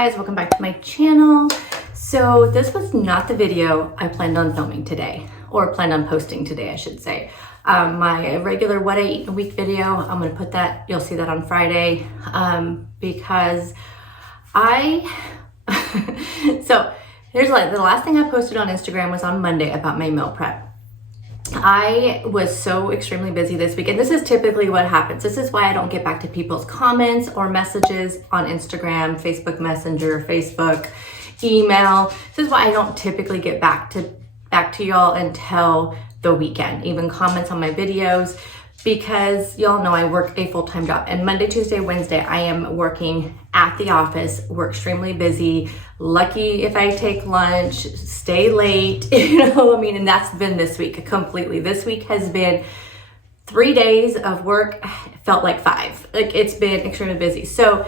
guys, welcome back to my channel. So this was not the video I planned on filming today, or planned on posting today, I should say. My regular what I eat in a week video, I'm gonna put that, you'll see that on Friday, because so here's like the last thing I posted on Instagram was on Monday about my meal prep. I was so extremely busy this week, and this is typically what happens. This is why I don't get back to people's comments or messages on Instagram, Facebook Messenger, Facebook, email. This is why I don't typically get back to y'all until the weekend, even comments on my videos, because y'all know I work a full-time job, and Monday, Tuesday, Wednesday, I am working at the office. We're extremely busy. Lucky if I take lunch, stay late, and that's been this week completely. This week has been 3 days of work, felt like 5. Like, it's been extremely busy. So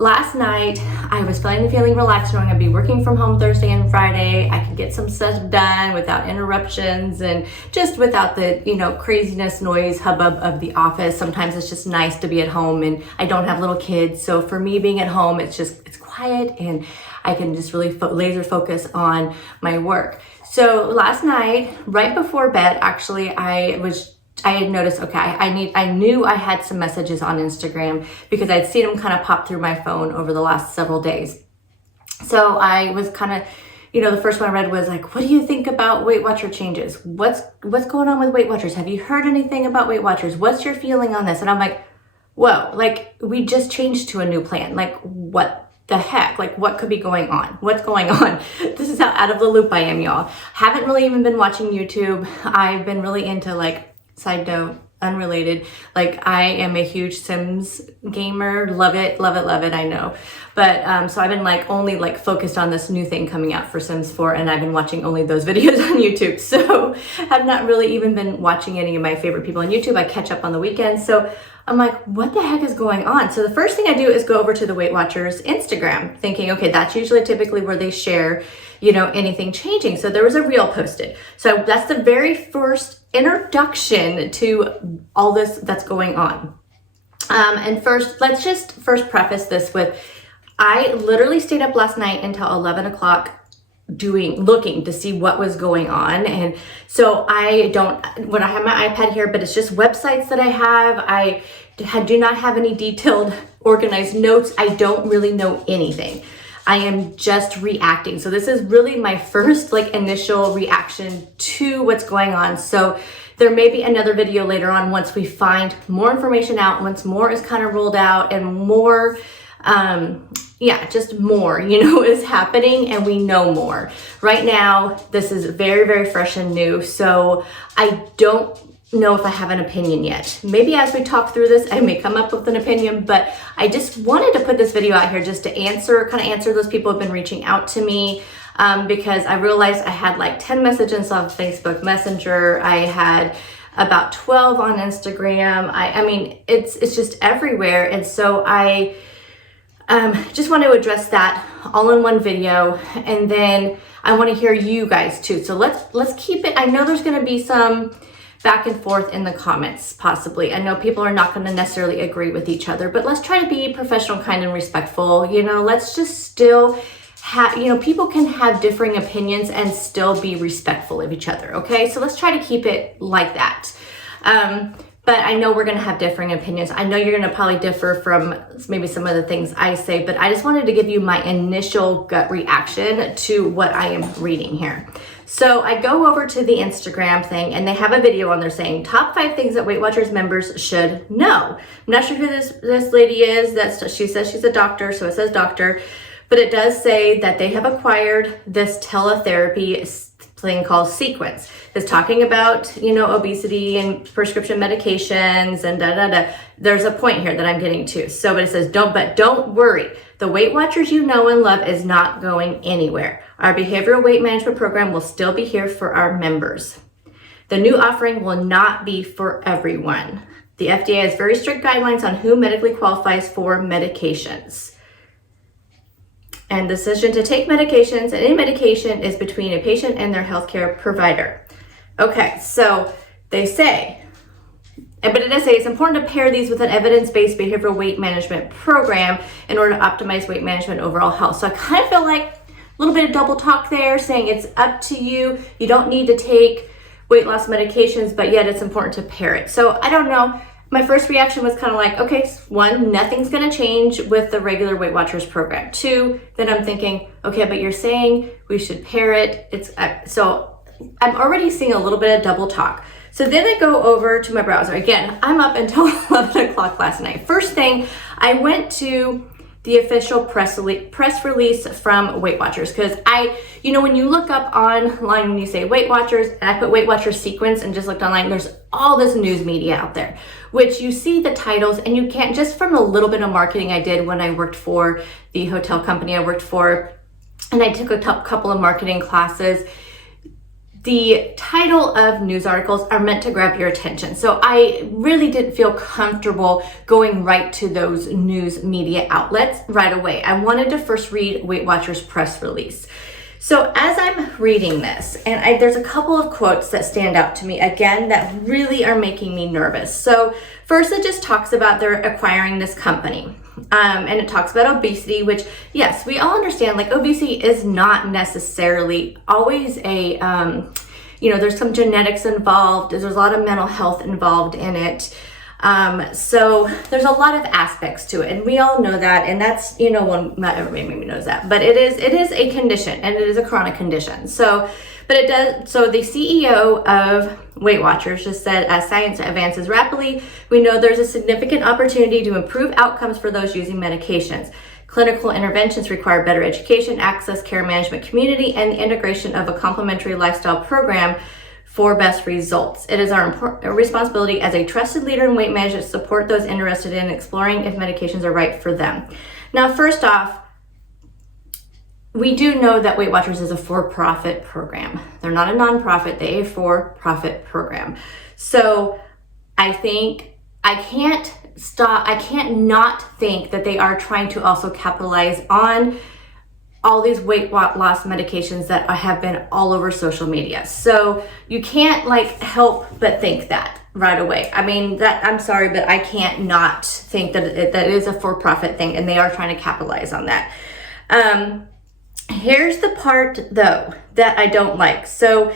last night, I was feeling relaxed, knowing I'd be working from home Thursday and Friday. I could get some stuff done without interruptions and just without the, craziness, noise, hubbub of the office. Sometimes it's just nice to be at home, and I don't have little kids. So for me, being at home, it's quiet, and I can just really laser focus on my work. So last night, right before bed, actually, I had noticed, okay, I knew I had some messages on Instagram because I'd seen them kind of pop through my phone over the last several days. So I was kind of, the first one I read was like, what do you think about Weight Watcher changes? What's going on with Weight Watchers? Have you heard anything about Weight Watchers? What's your feeling on this? And I'm like, whoa, like, we just changed to a new plan. Like, what the heck? Like, what could be going on? What's going on? This is how out of the loop I am, y'all. Haven't really even been watching YouTube. I've been really into, like, side note, unrelated, like, I am a huge Sims gamer. Love it, I know. But so I've been only focused on this new thing coming out for Sims 4, and I've been watching only those videos on YouTube. So I've not really even been watching any of my favorite people on YouTube. I catch up on the weekends. So I'm like, what the heck is going on? So the first thing I do is go over to the Weight Watchers Instagram, thinking, okay, that's usually typically where they share, anything changing. So there was a reel posted. So that's the very first introduction to all this that's going on. And let's just preface this with, I literally stayed up last night until 11 o'clock looking to see what was going on. And so I have my iPad here, but it's just websites that I have. I do not have any detailed organized notes. I don't really know anything. I am just reacting. So this is really my first initial reaction to what's going on. So there may be another video later on once we find more information out, once more is kind of rolled out and more, just more, is happening and we know more. Right now, this is very, very fresh and new. So I don't know if I have an opinion yet. Maybe as we talk through this, I may come up with an opinion, but I just wanted to put this video out here just to answer those people who have been reaching out to me. Because I realized I had 10 messages on Facebook Messenger. I had about 12 on Instagram. I mean, it's just everywhere. And so I just want to address that all in one video. And then I want to hear you guys too. So let's keep it. I know there's going to be some back and forth in the comments, possibly. I know people are not going to necessarily agree with each other, but let's try to be professional, kind, and respectful. Let's just still people can have differing opinions and still be respectful of each other, okay? So let's try to keep it like that. But I know we're gonna have differing opinions. I know you're gonna probably differ from maybe some of the things I say, but I just wanted to give you my initial gut reaction to what I am reading here. So I go over to the Instagram thing, and they have a video on there saying top 5 things that Weight Watchers members should know. I'm not sure who this lady is. She says she's a doctor, so it says doctor. But it does say that they have acquired this teletherapy thing called Sequence. It's talking about, obesity and prescription medications and There's a point here that I'm getting to. So, but it says, don't worry. The Weight Watchers you know and love is not going anywhere. Our behavioral weight management program will still be here for our members. The new offering will not be for everyone. The FDA has very strict guidelines on who medically qualifies for medications. And the decision to take medications and any medication is between a patient and their healthcare provider. Okay, so they say, but it does say it's important to pair these with an evidence-based behavioral weight management program in order to optimize weight management overall health. So I kind of feel like a little bit of double talk there, saying it's up to you. You don't need to take weight loss medications, but yet it's important to pair it. So I don't know. My first reaction was kind of like, okay, one, nothing's going to change with the regular Weight Watchers program. Two, then I'm thinking, okay, but you're saying we should pair it. So I'm already seeing a little bit of double talk. So then I go over to my browser. Again, I'm up until 11 o'clock last night. First thing, I went to the official press release from Weight Watchers, because when you look up online and you say Weight Watchers, and I put Weight Watchers sequence and just looked online, there's all this news media out there, which you see the titles and you can't, just from a little bit of marketing I did when I worked for the hotel company I worked for, and I took a couple of marketing classes. The title of news articles are meant to grab your attention. So I really didn't feel comfortable going right to those news media outlets right away. I wanted to first read Weight Watchers press release. So as I'm reading this, and there's a couple of quotes that stand out to me, again, that really are making me nervous. So first, it just talks about they're acquiring this company. And it talks about obesity, which, yes, we all understand, like, obesity is not necessarily always there's some genetics involved. There's a lot of mental health involved in it. So there's a lot of aspects to it, and we all know that, and that's, not everybody maybe knows that, but it is a condition, and it is a chronic condition. So the CEO of Weight Watchers just said, as science advances rapidly, we know there's a significant opportunity to improve outcomes for those using medications. Clinical interventions require better education, access, care management community, and the integration of a complementary lifestyle program for best results. It is our responsibility as a trusted leader in weight management to support those interested in exploring if medications are right for them. Now, first off, we do know that Weight Watchers is a for-profit program. They're not a nonprofit, they're a for-profit program. So I think I can't not think that they are trying to also capitalize on all these weight loss medications that have been all over social media. So you can't help but think that right away. I mean, I'm sorry, but I can't not think that it is a for-profit thing, and they are trying to capitalize on that. Here's the part though that I don't like. So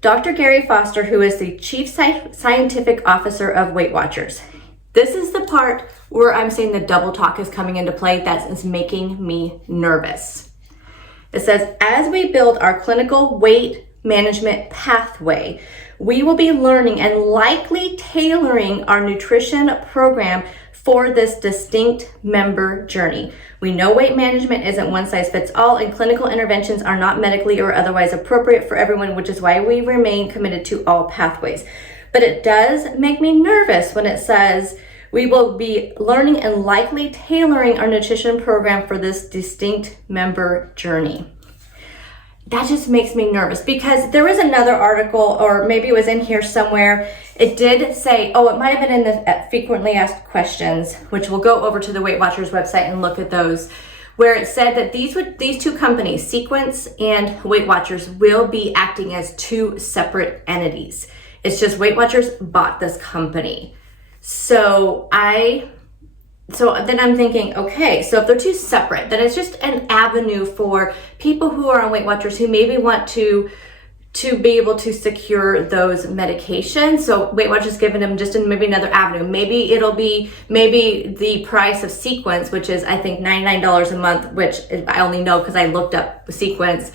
Dr. Gary Foster, who is the Chief Scientific Officer of Weight Watchers, this is the part where I'm saying the double talk is coming into play that is making me nervous. It says, as we build our clinical weight management pathway, we will be learning and likely tailoring our nutrition program for this distinct member journey. We know weight management isn't one size fits all, and clinical interventions are not medically or otherwise appropriate for everyone, which is why we remain committed to all pathways. But it does make me nervous when it says we will be learning and likely tailoring our nutrition program for this distinct member journey. That just makes me nervous, because there was another article, or maybe it was in here somewhere. It did say, it might have been in the frequently asked questions, which we'll go over to the Weight Watchers website and look at those, where it said that these two companies, Sequence and Weight Watchers, will be acting as two separate entities. It's just Weight Watchers bought this company. So then I'm thinking, okay, so if they're two separate, then it's just an avenue for people who are on Weight Watchers who maybe want to be able to secure those medications. So Weight Watchers giving them just maybe another avenue. Maybe it'll be the price of Sequence, which is I think $99 a month, which I only know because I looked up Sequence,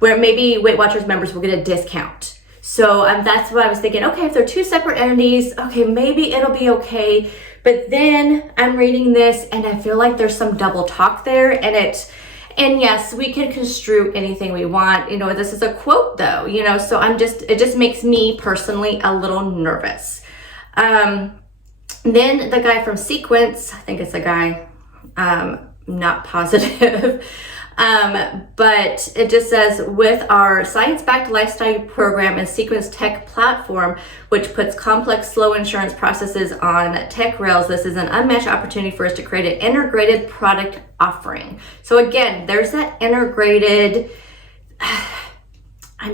where maybe Weight Watchers members will get a discount. So that's what I was thinking. Okay, if they're two separate entities, okay, maybe it'll be okay. But then I'm reading this and I feel like there's some double talk there, and yes, we can construe anything we want. This is a quote though, so it just makes me personally a little nervous. Then the guy from Sequence, I think it's a guy, not positive. But it just says, with our science-backed lifestyle program and Sequence tech platform, which puts complex, slow insurance processes on tech rails, this is an unmatched opportunity for us to create an integrated product offering. So again, there's that integrated, I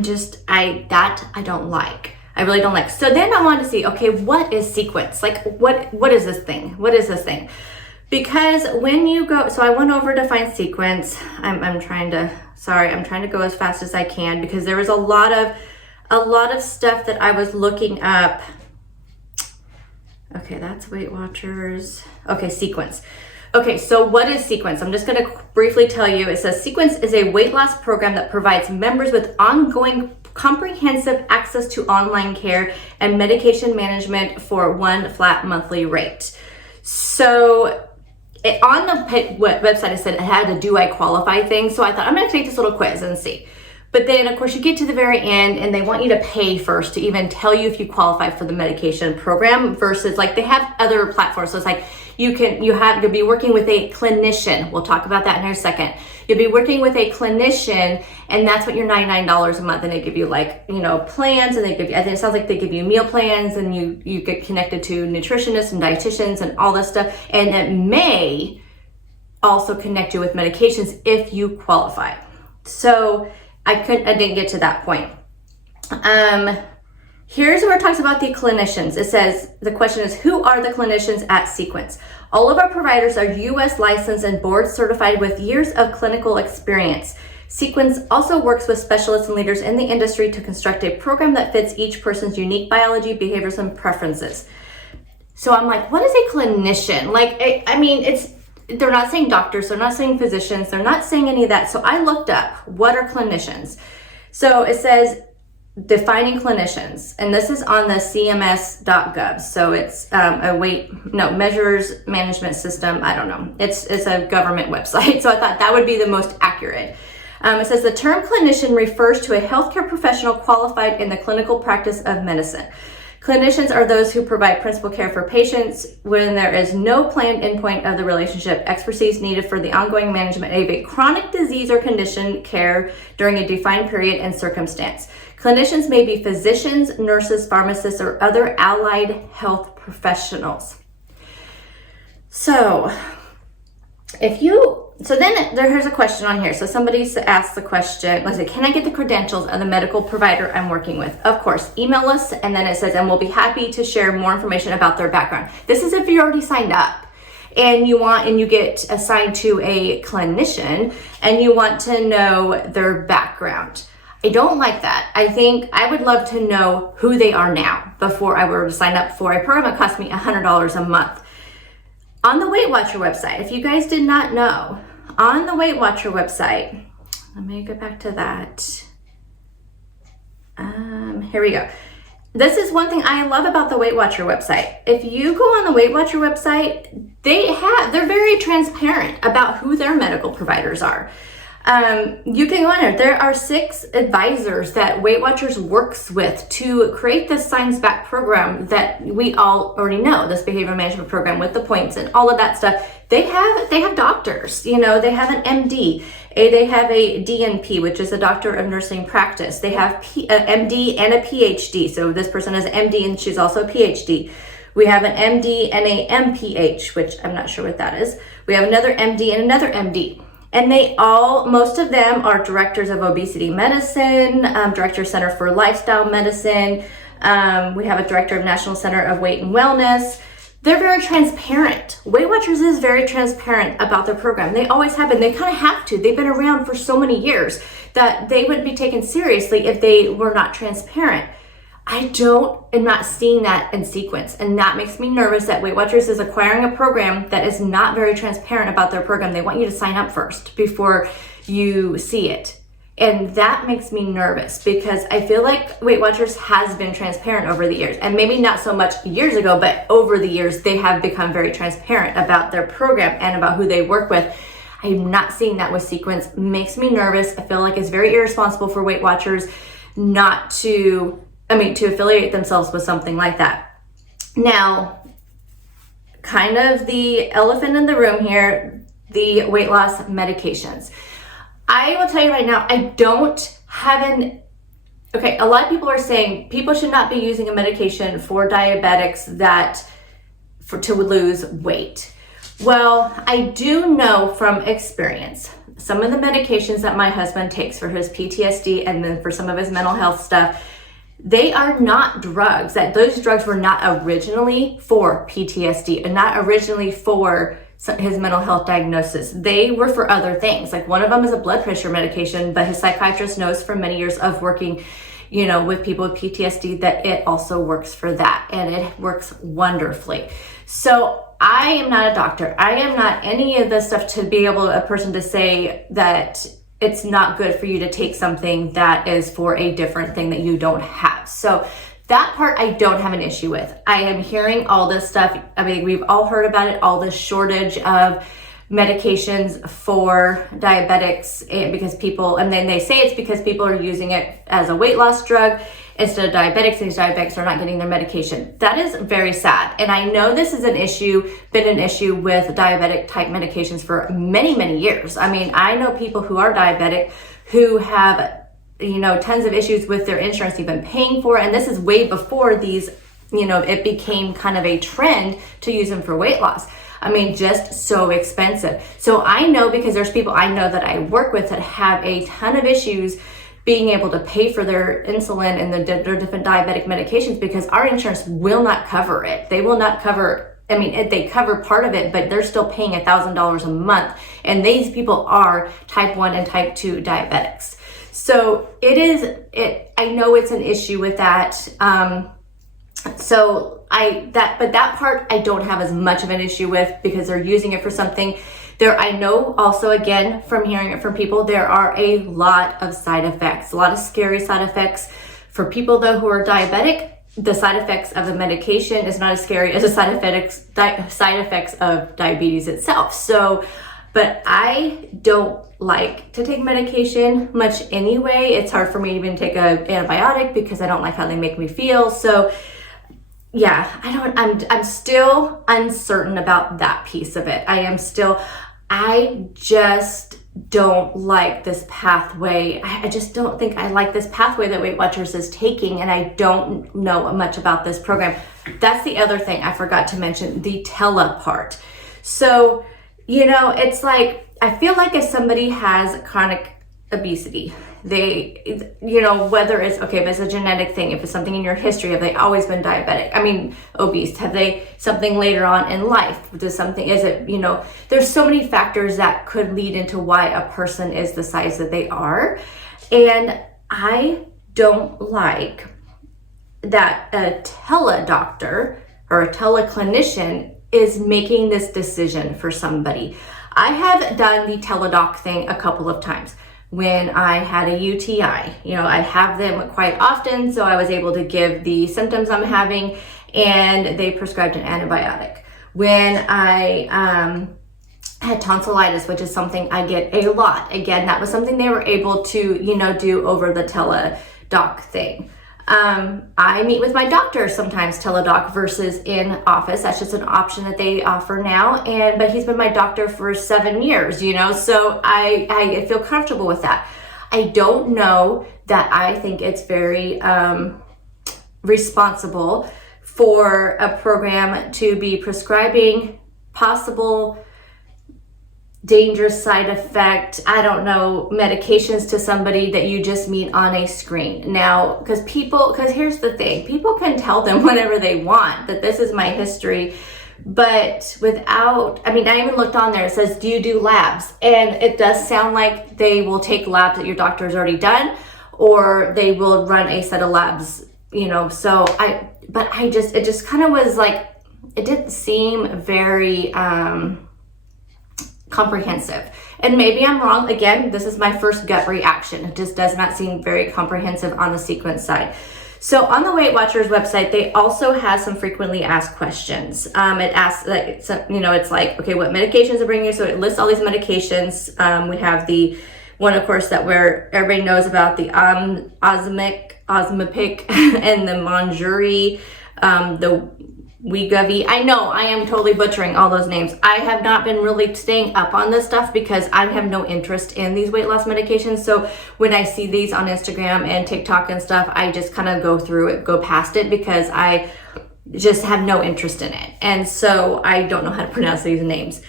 don't like. I really don't like. So then I wanted to see, okay, what is Sequence? Like, what is this thing? What is this thing? Because when you go, so I went over to find Sequence. I'm trying to go as fast as I can because there was a lot of stuff that I was looking up. Okay, that's Weight Watchers. Okay, Sequence. Okay, so what is Sequence? I'm just going to briefly tell you. It says Sequence is a weight loss program that provides members with ongoing comprehensive access to online care and medication management for one flat monthly rate. So on the website, it said it had a do I qualify thing. So I thought I'm going to take this little quiz and see. But then, of course, you get to the very end and they want you to pay first to even tell you if you qualify for the medication program versus like they have other platforms. So it's like you'll be working with a clinician. We'll talk about that in a second. You'll be working with a clinician and that's what your $99 a month. And they give you like, plans and I think it sounds like they give you meal plans and you get connected to nutritionists and dietitians and all this stuff. And it may also connect you with medications if you qualify. So I didn't get to that point. Here's where it talks about the clinicians. It says, the question is, who are the clinicians at Sequence? All of our providers are U.S. licensed and board certified with years of clinical experience. Sequence also works with specialists and leaders in the industry to construct a program that fits each person's unique biology, behaviors, and preferences. So I'm like, what is a clinician? Like, they're not saying doctors, they're not saying physicians, they're not saying any of that. So I looked up, what are clinicians? So it says, defining clinicians, and this is on the cms.gov. So it's measures management system. I don't know. It's a government website. So I thought that would be the most accurate. It says the term clinician refers to a healthcare professional qualified in the clinical practice of medicine. Clinicians are those who provide principal care for patients when there is no planned endpoint of the relationship. Expertise needed for the ongoing management of a chronic disease or condition care during a defined period and circumstance. Clinicians may be physicians, nurses, pharmacists, or other allied health professionals. So then there's a question on here. So somebody asked the question, let's say, can I get the credentials of the medical provider I'm working with? Of course, email us. And then it says, and we'll be happy to share more information about their background. This is if you already signed up and you get assigned to a clinician and you want to know their background. I don't like that. I think I would love to know who they are now before I were to sign up for a program that cost me $100 a month. On the Weight Watcher website, if you guys did not know, on the Weight Watcher website, let me go back to that. Here we go. This is one thing I love about the Weight Watcher website. If you go on the Weight Watcher website, they're very transparent about who their medical providers are. You can go in there. There are 6 advisors that Weight Watchers works with to create this science-backed program that we all already know, this behavior management program with the points and all of that stuff. They have doctors, they have an MD, they have a DNP, which is a doctor of nursing practice. They have an MD and a PhD. So this person is an MD and she's also a PhD. We have an MD and a MPH, which I'm not sure what that is. We have another MD and another MD. And most of them are directors of obesity medicine, director Center for Lifestyle Medicine. We have a director of National Center of Weight and Wellness. They're very transparent. Weight Watchers is very transparent about their program. They always have been. They kind of have to. They've been around for so many years that they wouldn't be taken seriously if they were not transparent. I am not seeing that in Sequence, and that makes me nervous that Weight Watchers is acquiring a program that is not very transparent about their program. They want you to sign up first before you see it. And that makes me nervous because I feel like Weight Watchers has been transparent over the years, and maybe not so much years ago, but over the years, they have become very transparent about their program and about who they work with. I'm not seeing that with Sequence. Makes me nervous. I feel like it's very irresponsible for Weight Watchers not to affiliate themselves with something like that. Now, kind of the elephant in the room here, the weight loss medications. I will tell you right now, I don't have a lot of people are saying people should not be using a medication for diabetics to lose weight. Well, I do know from experience, some of the medications that my husband takes for his PTSD and then for some of his mental health stuff, they are not drugs. That those drugs were not originally for PTSD and not originally for his mental health diagnosis. They were for other things. Like one of them is a blood pressure medication, but his psychiatrist knows from many years of working, you know, with people with PTSD that it also works for that, and it works wonderfully. So I am not a doctor. I am not any of this stuff to be able, a person to say that it's not good for you to take something that is for a different thing that you don't have. So that part I don't have an issue with. I am hearing all this stuff. I mean, we've all heard about it, all this shortage of medications for diabetics, and because people, and then they say it's because people are using it as a weight loss drug instead of diabetics. These diabetics are not getting their medication. That is very sad. And I know this is an issue, been an issue with diabetic type medications for many, many years. I mean, I know people who are diabetic who have, you know, tons of issues with their insurance even paying for it. And this is way before these, you know, it became kind of a trend to use them for weight loss. I mean, just so expensive. So I know, because there's people I know that I work with that have a ton of issues being able to pay for their insulin and their different diabetic medications, because our insurance will not cover it. They will not cover, I mean, they cover part of it, but they're still paying $1,000 a month. And these people are type 1 and type 2 diabetics. So I know it's an issue with that. But that part I don't have as much of an issue with, because they're using it for something. I know also, again, from hearing it from people, there are a lot of side effects, a lot of scary side effects. For people though who are diabetic, the side effects of the medication is not as scary as the side effects of diabetes itself. So, but I don't like to take medication much anyway. It's hard for me to even take an antibiotic because I don't like how they make me feel. So yeah, I'm still uncertain about that piece of it. I just don't like this pathway. I just don't think I like this pathway that Weight Watchers is taking, and I don't know much about this program. That's the other thing I forgot to mention, the tele part. So, you know, it's like, I feel like if somebody has chronic obesity, they, you know, whether it's, okay, if it's a genetic thing, if it's something in your history, have they always been diabetic? I mean, obese, have they something later on in life? Is it, you know, there's so many factors that could lead into why a person is the size that they are. And I don't like that a tele-doctor or a tele-clinician is making this decision for somebody. I have done the teledoc thing a couple of times. When I had a UTI, you know, I have them quite often, so I was able to give the symptoms I'm having, and they prescribed an antibiotic. When I had tonsillitis, which is something I get a lot, again, that was something they were able to, you know, do over the teledoc thing. I meet with my doctor sometimes teledoc versus in office. That's just an option that they offer now. But he's been my doctor for 7 years, you know, so I feel comfortable with that. I don't know that I think it's very responsible for a program to be prescribing possible dangerous side effect, I don't know, medications to somebody that you just meet on a screen. Now, because here's the thing, people can tell them whatever they want, that this is my history, but without, I mean, I even looked on there, it says, do you do labs? And it does sound like they will take labs that your doctor has already done, or they will run a set of labs, you know, so it just kind of was like, it didn't seem very, comprehensive. And maybe I'm wrong. Again, this is my first gut reaction. It just does not seem very comprehensive on the sequence side. So on the Weight Watchers website, they also have some frequently asked questions. It asks, like, you know, it's like, okay, what medications are bringing you? So it lists all these medications. We have the one, of course, that everybody knows about, the ozempic and the mounjaro, the wegovy. I know I am totally butchering all those names. I have not been really staying up on this stuff because I have no interest in these weight loss medications. So when I see these on Instagram and TikTok and stuff, I just kind of go past it because I just have no interest in it. And so I don't know how to pronounce these names.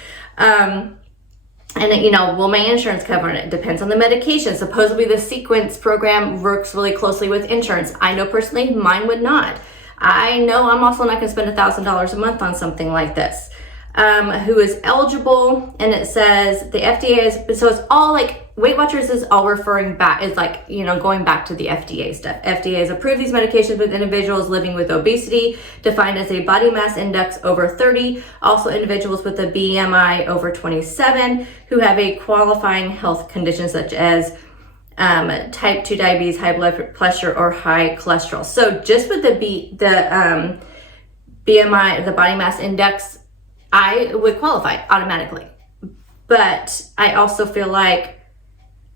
And, you know, will my insurance cover it? Depends on the medication. Supposedly the Sequence program works really closely with insurance. I know personally mine would not. I know I'm also not going to spend $1,000 a month on something like this. Who is eligible, and it says the FDA is, so it's all like, Weight Watchers is all referring back, it's like, you know, going back to the FDA stuff. FDA has approved these medications with individuals living with obesity, defined as a body mass index over 30, also individuals with a BMI over 27, who have a qualifying health condition such as type 2 diabetes, high blood pressure, or high cholesterol. So just with the BMI, the body mass index, I would qualify automatically. But I also feel like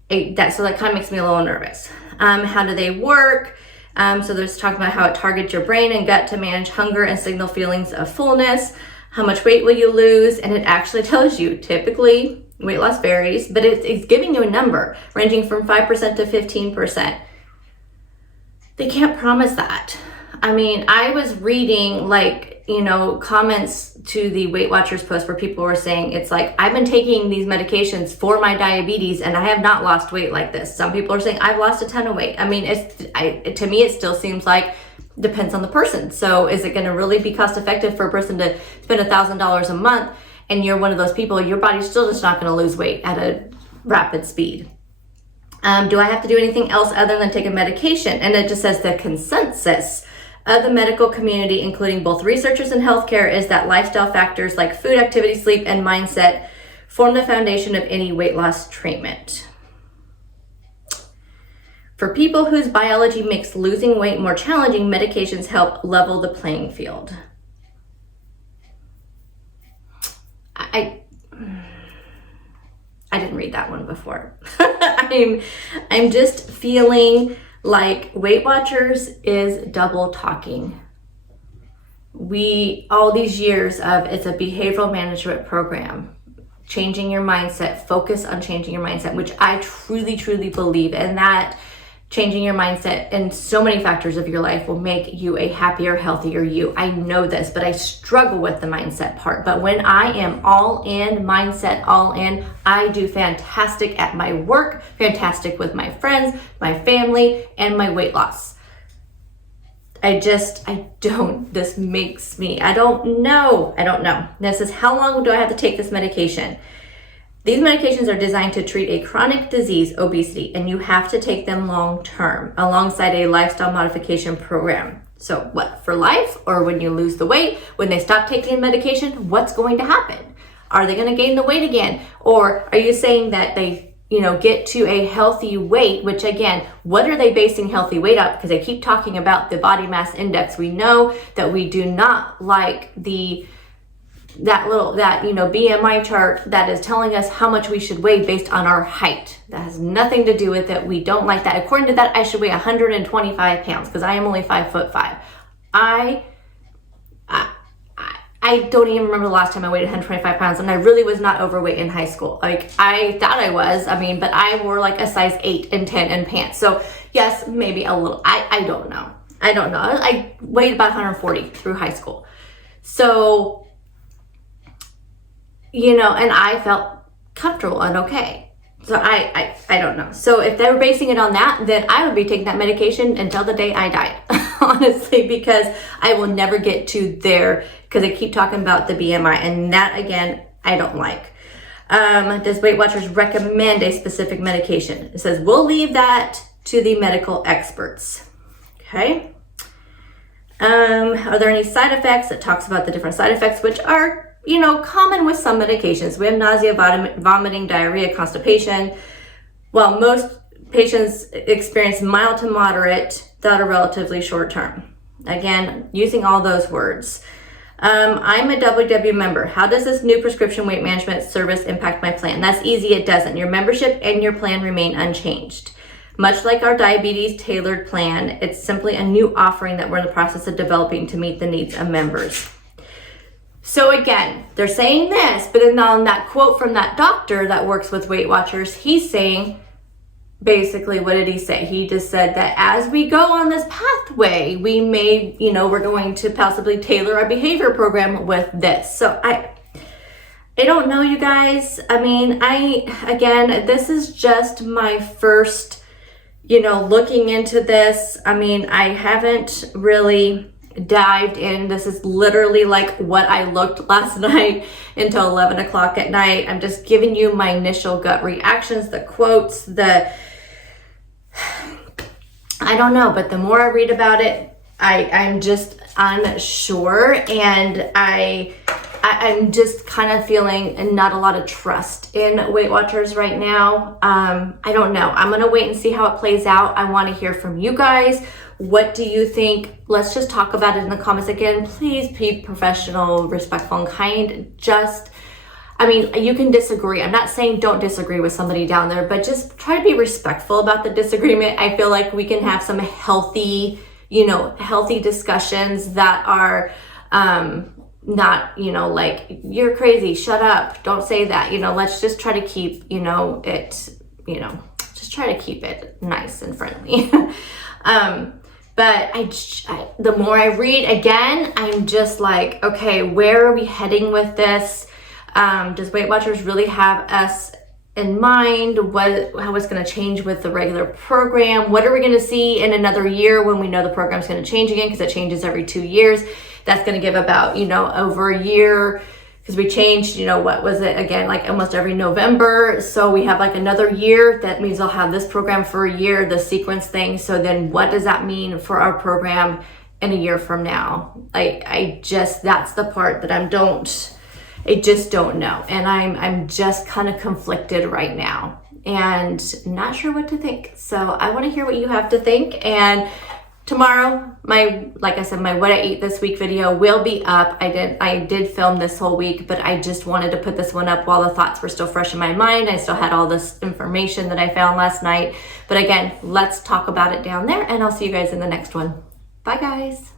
that kind of makes me a little nervous. How do they work? So there's talking about how it targets your brain and gut to manage hunger and signal feelings of fullness. How much weight will you lose? And it actually tells you, typically weight loss varies, but it's giving you a number ranging from 5% to 15%. They can't promise that. I mean, I was reading comments to the Weight Watchers post where people were saying, it's like, I've been taking these medications for my diabetes and I have not lost weight like this. Some people are saying I've lost a ton of weight. I mean, to me, it still seems like depends on the person. So is it going to really be cost effective for a person to spend $1,000 a month and you're one of those people, your body's still just not going to lose weight at a rapid speed? Do I have to do anything else other than take a medication? And it just says the consensus of the medical community, including both researchers and healthcare, is that lifestyle factors like food, activity, sleep, and mindset form the foundation of any weight loss treatment. For people whose biology makes losing weight more challenging, medications help level the playing field. I didn't read that one before. I'm just feeling like Weight Watchers is double talking. All these years of, it's a behavioral management program, changing your mindset, focus on changing your mindset, which I truly, truly believe in, that changing your mindset in so many factors of your life will make you a happier, healthier you. I know this, but I struggle with the mindset part. But when I am all in, mindset all in, I do fantastic at my work, fantastic with my friends, my family, and my weight loss. I don't know. This is, how long do I have to take this medication? These medications are designed to treat a chronic disease, obesity, and you have to take them long-term alongside a lifestyle modification program. So what, for life? Or when you lose the weight, when they stop taking medication, what's going to happen? Are they going to gain the weight again? Or are you saying that they, get to a healthy weight, which again, what are they basing healthy weight on? Because they keep talking about the body mass index. We know that we do not like that BMI chart that is telling us how much we should weigh based on our height. That has nothing to do with it. We don't like that. According to that, I should weigh 125 pounds because I am only 5'5". I don't even remember the last time I weighed 125 pounds, and I really was not overweight in high school. Like, I thought I was, but I wore like a size 8 and 10 in pants. So yes, maybe a little, I don't know. I weighed about 140 through high school. So, and I felt comfortable and okay. So I don't know. So if they were basing it on that, then I would be taking that medication until the day I died, honestly, because I will never get to there, because they keep talking about the BMI, and that, again, I don't like. Does Weight Watchers recommend a specific medication? It says, we'll leave that to the medical experts. Okay. Are there any side effects? It talks about the different side effects, which are common with some medications. We have nausea, vomiting, diarrhea, constipation. While most patients experience mild to moderate that are relatively short term. Again, using all those words. I'm a WW member. How does this new prescription weight management service impact my plan? That's easy, it doesn't. Your membership and your plan remain unchanged. Much like our diabetes tailored plan, it's simply a new offering that we're in the process of developing to meet the needs of members. So again, they're saying this, but then on that quote from that doctor that works with Weight Watchers, he's saying, basically, what did he say? He just said that as we go on this pathway, we may, we're going to possibly tailor our behavior program with this. So I don't know, you guys. I mean, again, this is just my first, looking into this. I mean, I haven't really dived in. This is literally like what I looked last night until 11 o'clock at night. I'm just giving you my initial gut reactions, the quotes, I don't know, but the more I read about it, I'm just unsure, and I'm just kind of feeling not a lot of trust in Weight Watchers right now. I don't know. I'm going to wait and see how it plays out. I want to hear from you guys. What do you think? Let's just talk about it in the comments. Again, please be professional, respectful, and kind. You can disagree. I'm not saying don't disagree with somebody down there, but just try to be respectful about the disagreement. I feel like we can have some healthy discussions that are not, like, you're crazy, shut up, don't say that. Let's just try to keep, just try to keep it nice and friendly. But the more I read, again, I'm just like, okay, where are we heading with this? Does Weight Watchers really have us in mind? How it's going to change with the regular program? What are we going to see in another year when we know the program's going to change again? Because it changes every 2 years. That's going to give about, over a year, because we changed, what was it again, like almost every November. So we have like another year. That means I'll have this program for a year, the sequence thing. So then what does that mean for our program in a year from now? That's the part that I just don't know. And I'm just kind of conflicted right now and not sure what to think. So I want to hear what you have to think. And tomorrow, like I said, my what I ate this week video will be up. I did film this whole week, but I just wanted to put this one up while the thoughts were still fresh in my mind. I still had all this information that I found last night. But again, let's talk about it down there, and I'll see you guys in the next one. Bye, guys.